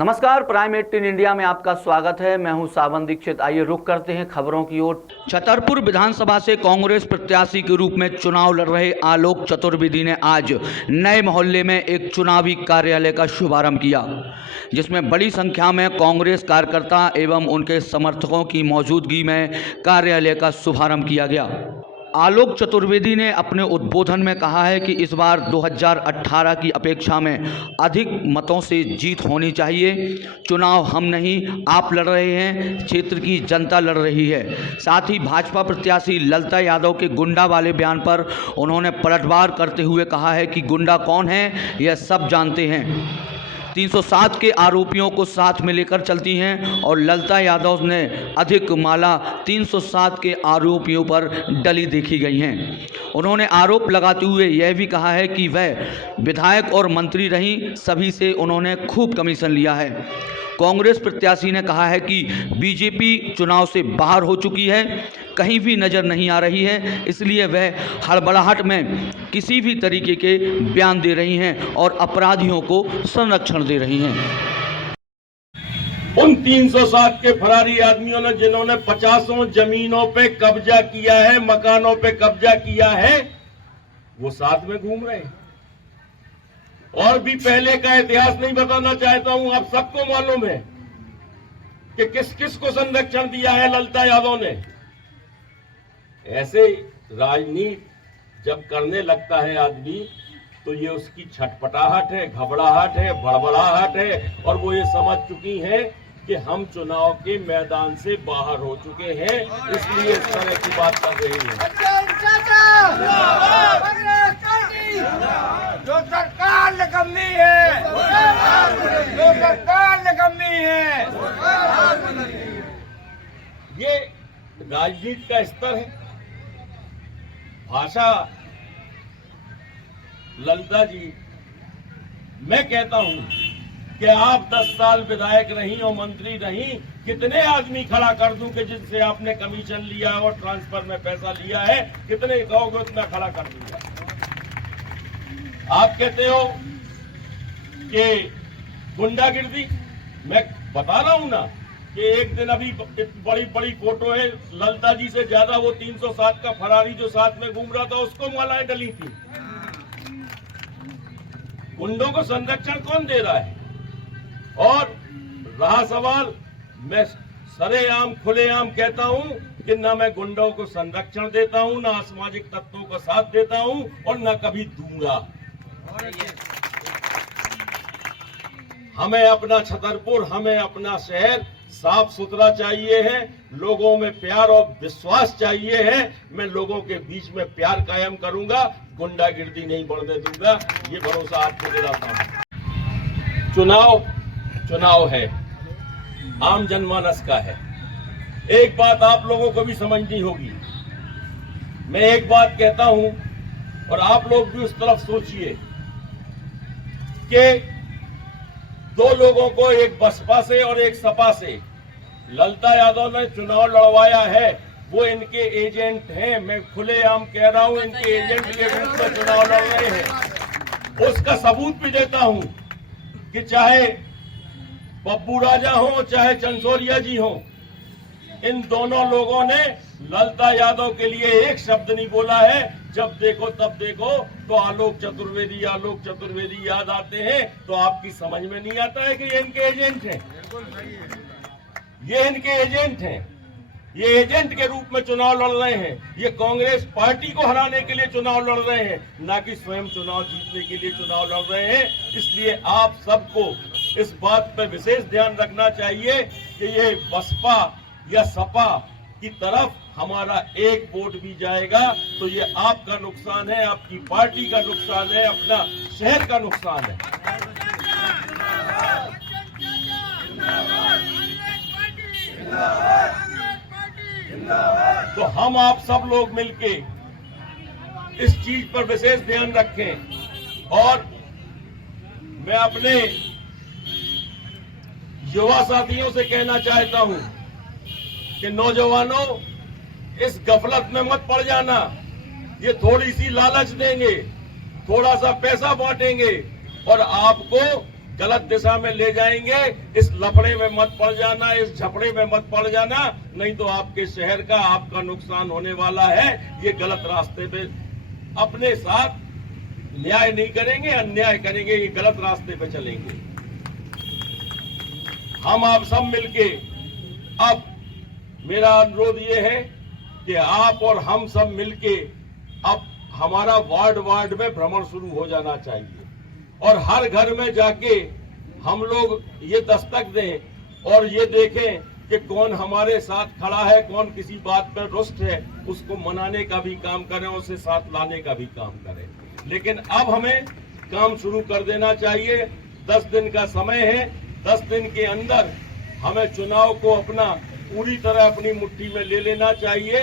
नमस्कार, prime 18 India में आपका स्वागत है। मैं हूं सावन दीक्षित। आइए रुक करते हैं खबरों की ओर। छतरपुर विधानसभा से कांग्रेस प्रत्याशी के रूप में चुनाव लड़ रहे आलोक चतुर्वेदी ने आज नए मोहल्ले में एक चुनावी कार्यालय का शुभारंभ किया, जिसमें बड़ी संख्या में कांग्रेस कार्यकर्ता एवं उनके समर्थकों की मौजूदगी में कार्यालय का शुभारंभ किया गया। आलोक चतुर्वेदी ने अपने उद्बोधन में कहा है कि इस बार 2018 की अपेक्षा में अधिक मतों से जीत होनी चाहिए। चुनाव हम नहीं, आप लड़ रहे हैं, क्षेत्र की जनता लड़ रही है। साथ ही भाजपा प्रत्याशी ललिता यादव के गुंडा वाले बयान पर उन्होंने पलटवार करते हुए कहा है कि गुंडा कौन है यह सब जानते हैं। 307 के आरोपियों को साथ में लेकर चलती हैं और ललिता यादव ने अधिक माला 307 के आरोपियों पर डली देखी गई हैं। उन्होंने आरोप लगाते हुए यह भी कहा है कि वह विधायक और मंत्री रहीं, सभी से उन्होंने खूब कमीशन लिया है। कांग्रेस प्रत्याशी ने कहा है कि बीजेपी चुनाव से बाहर हो चुकी है, कहीं भी नज़र नहीं आ रही है, इसलिए वह हड़बड़ाहट में किसी भी तरीके के बयान दे रही हैं और अपराधियों को संरक्षण दे रही हैं। उन 307 के फरारी आदमियों ने जिन्होंने 50 जमीनों पे कब्जा किया है, मकानों पे कब्जा किया है, वो साथ में घूम रहे हैं। और भी पहले का इतिहास नहीं बताना चाहता हूं, आप सबको मालूम है कि किस किस को संरक्षण दिया है ललिता यादव ने। ऐसे राजनीति जब करने लगता है आदमी तो ये उसकी छटपटाहट है, घबराहट है, बड़बड़ाहट है, और वो ये समझ चुकी हैं कि हम चुनाव के मैदान से बाहर हो चुके हैं, इसलिए इस तरह की बात कर रही है। जो सरकार निकम्मी है, जो सरकार निकम्मी है। ये राजनीति का स्तर है। भाषा ललिता जी, मैं कहता हूं कि आप 10 साल विधायक रही और मंत्री रही, कितने आदमी खड़ा कर दूं कि जिनसे आपने कमीशन लिया और ट्रांसफर में पैसा लिया है, कितने कहोगे उतना खड़ा कर दूंगा। आप कहते हो कि गुंडागिर्दी, मैं बता रहा हूं ना कि एक दिन अभी बड़ी बड़ी फोटो है, ललिता जी से ज्यादा वो 307 का फरारी जो साथ में घूम रहा था उसको मालाएं डली थी। गुंडों को संरक्षण कौन दे रहा है? और रहा सवाल, मैं सरेआम खुलेआम कहता हूं कि ना मैं गुंडों को संरक्षण देता हूं, ना असामाजिक तत्वों का साथ देता हूं और ना कभी दूंगा। हमें अपना छतरपुर, हमें अपना शहर साफ सुथरा चाहिए है, लोगों में प्यार और विश्वास चाहिए है। मैं लोगों के बीच में प्यार कायम करूंगा, गुंडागिर्दी नहीं बढ़ने दूंगा, ये भरोसा आपको दिलाता हूं। चुनाव है, आम जनमानस का है। एक बात आप लोगों को भी समझनी होगी। मैं एक बात कहता हूं और आप लोग भी उस तरफ सोचिए कि दो लोगों को, एक बसपा से और एक सपा से, ललिता यादव ने चुनाव लड़वाया है। वो इनके एजेंट हैं, मैं खुलेआम कह रहा हूं, इनके एजेंट के रूप में चुनाव लड़ रहे हैं। उसका सबूत भी देता हूं कि चाहे पप्पू राजा हो, चाहे चंसोरिया जी हो, इन दोनों लोगों ने ललिता यादव के लिए एक शब्द नहीं बोला है। जब देखो तब देखो तो आलोक चतुर्वेदी याद आते हैं, तो आपकी समझ में नहीं आता है कि ये इनके एजेंट हैं। ये इनके एजेंट हैं, ये एजेंट के रूप में चुनाव लड़ रहे हैं। ये कांग्रेस पार्टी को हराने के लिए चुनाव लड़ रहे हैं, ना कि स्वयं चुनाव जीतने के लिए चुनाव लड़ रहे हैं। इसलिए आप सबको इस बात पर विशेष ध्यान रखना चाहिए कि ये बसपा या सपा की तरफ हमारा एक वोट भी जाएगा तो ये आपका नुकसान है, आपकी पार्टी का नुकसान है, अपना शहर का नुकसान है। तो हम आप सब लोग मिलके इस चीज पर विशेष ध्यान रखें। और मैं अपने युवा साथियों से कहना चाहता हूं कि नौजवानों, इस गफलत में मत पड़ जाना। ये थोड़ी सी लालच देंगे, थोड़ा सा पैसा बांटेंगे और आपको गलत दिशा में ले जाएंगे। इस लफड़े में मत पड़ जाना, इस झपड़े में मत पड़ जाना, नहीं तो आपके शहर का, आपका नुकसान होने वाला है। ये गलत रास्ते पे अपने साथ न्याय नहीं करेंगे, अन्याय करेंगे, ये गलत रास्ते पे चलेंगे। हम आप सब मिलके, अब मेरा अनुरोध ये है कि आप और हम सब मिलके अब हमारा वार्ड वार्ड में भ्रमण शुरू हो जाना चाहिए और हर घर में जाके हम लोग ये दस्तक दें और ये देखें कि कौन हमारे साथ खड़ा है, कौन किसी बात पर रुष्ट है, उसको मनाने का भी काम करें, उसे साथ लाने का भी काम करें। लेकिन अब हमें काम शुरू कर देना चाहिए। 10 दिन का समय है, 10 दिन के अंदर हमें चुनाव को अपना पूरी तरह अपनी मुट्ठी में ले लेना चाहिए